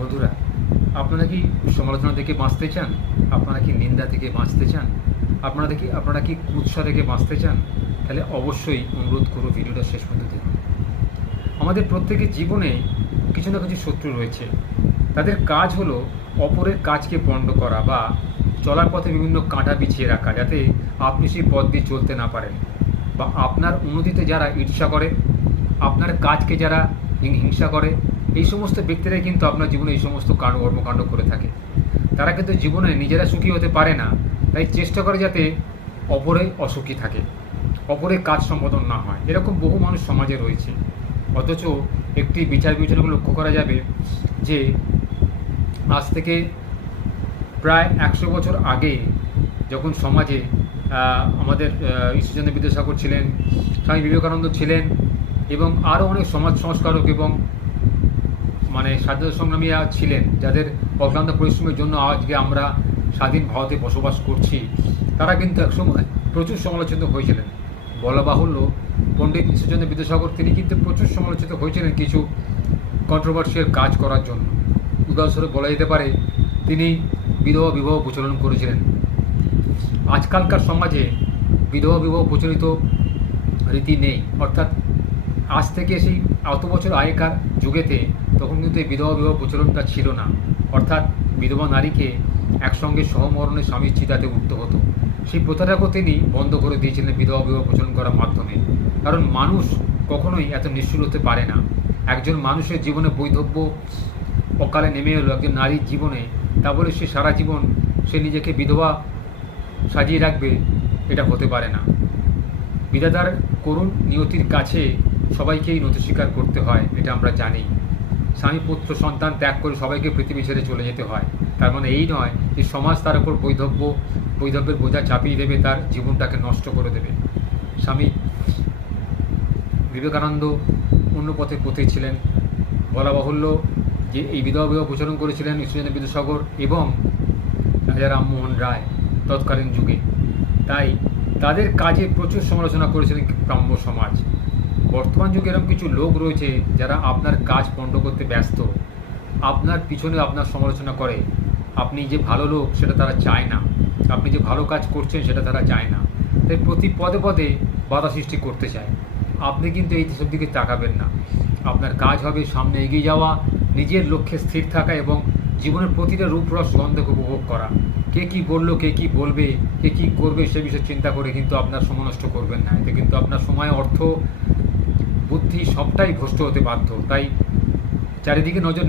বন্ধুরা, আপনারা কি সমালোচনা থেকে বাঁচতে চান? আপনারা কি নিন্দা থেকে বাঁচতে চান? আপনারা দেখি, আপনারা কি কুৎসা থেকে বাঁচতে চান? তাহলে অবশ্যই অনুরোধ করো ভিডিওটা শেষ পর্যন্ত দেখুন। আমাদের প্রত্যেকের জীবনে কিছু না কিছু শত্রু রয়েছে। তাদের কাজ হলো অপরের কাজকে পণ্ড করা বা চলার পথে বিভিন্ন কাঁটা বিছিয়ে রাখা, যাতে আপনি সেই পথ দিয়ে চলতে না পারেন। বা আপনার উন্নতিতে যারা ঈর্ষা করে, আপনার কাজকে যারা হিংসা করে এই সমস্ত ব্যক্তিরাই কিন্তু আপনার জীবনে এই সমস্ত কাণ্ড, কর্মকাণ্ড করে থাকে। তারা কিন্তু জীবনে নিজেরা সুখী হতে পারে না, তাই চেষ্টা করে যাতে অপরে অসুখী থাকে অপরের কাজ সম্পাদন না হয়। এরকম বহু মানুষ সমাজে রয়েছে। অথচ একটি বিচার বিবেচনাকে লক্ষ্য করা যাবে যে, আজ থেকে প্রায় একশো বছর আগে যখন সমাজে আমাদের ঈশ্বরচন্দ্র বিদ্যাসাগর ছিলেন, স্বামী বিবেকানন্দ ছিলেন এবং আরও অনেক সমাজ সংস্কারক এবং মানে স্বাধীনতা সংগ্রামীরা ছিলেন, যাদের অক্লান্ত পরিশ্রমের জন্য আজকে আমরা স্বাধীন ভারতে বসবাস করছি, তারা কিন্তু একসময় প্রচুর সমালোচিত হয়েছিলেন। বলা বাহুল্য, পণ্ডিত ঈশ্বরচন্দ্র বিদ্যাসাগর তিনি কিন্তু প্রচুর সমালোচিত হয়েছিলেন কিছু কন্ট্রোভার্সিয়াল কাজ করার জন্য। উদাহরণস্বরূপ বলা যেতে পারে, তিনি বিধবা বিবাহ প্রচলন করেছিলেন। আজকালকার সমাজে বিধবা বিবাহ প্রচলিত রীতি নেই। অর্থাৎ আজ থেকে সেই অত বছর আগেকার যুগেতে তখন কিন্তু এই বিধবা বিবাহ প্রচলনটা ছিল না। অর্থাৎ বিধবা নারীকে একসঙ্গে সহমরণে স্বামীর চিতাতে উঠতে হতো। সেই প্রথাটাকেও তিনি বন্ধ করে দিয়েছিলেন বিধবা বিবাহ প্রচলন করার মাধ্যমে। কারণ মানুষ কখনোই এত নিষ্ঠুর হতে পারে না। একজন মানুষের জীবনে বৈধব্য অকালে নেমে এলো, একজন নারীর জীবনে। তা বলে সে সারা জীবন সে নিজেকে বিধবা সাজিয়ে রাখবে, এটা হতে পারে না। বিধাতার করুণ নিয়তির কাছে সবাইকেই নথি স্বীকার করতে হয়, এটা আমরা জানি। স্বামী পুত্র সন্তান ত্যাগ করে সবাইকে পৃথিবী ছেড়ে চলে যেতে হয়। তার মানে এই নয় যে সমাজ তার উপর বৈধব্য, বৈধব্যের বোঝা চাপিয়ে দেবে, তার জীবনটাকে নষ্ট করে দেবে। স্বামী বিবেকানন্দ অন্য পথে পথে ছিলেন। বলা বাহুল্য যে এই বিধবা বিবাহ প্রচলন করেছিলেন ঈশ্বরচন্দ্র বিদ্যাসাগর এবং রাজা রামমোহন রায় তৎকালীন যুগে। তাই তাদের কাজে প্রচুর সমালোচনা করেছিলেন ব্রাহ্ম সমাজ বর্তমান যুগে এরকম কিছু লোক রয়েছে যারা আপনার কাজ পণ্ড করতে ব্যস্ত, আপনার পিছনে আপনার সমালোচনা করে। আপনি যে ভালো লোক, সেটা তারা চায় না। আপনি যে ভালো কাজ করছেন, সেটা তারা চায় না। তাই প্রতি পদে পদে বাধা সৃষ্টি করতে চায়। আপনি কিন্তু এই দেশের দিকে তাকাবেন না। আপনার কাজ হবে সামনে এগিয়ে যাওয়া, নিজের লক্ষ্যে স্থির থাকা এবং জীবনের প্রতিটা রূপরস গন্ধকে উপভোগ করা। কে কি বলল, কে কি বলবে, কে কি করবে, সে বিষয়ে চিন্তা করে কিন্তু আপনার সময় নষ্ট করবেন না। এতে কিন্তু আপনার সময় অর্থ বুদ্ধি সবটাই ভ্রষ্ট হতে বাধ্য। তাই চারিদিকে নজর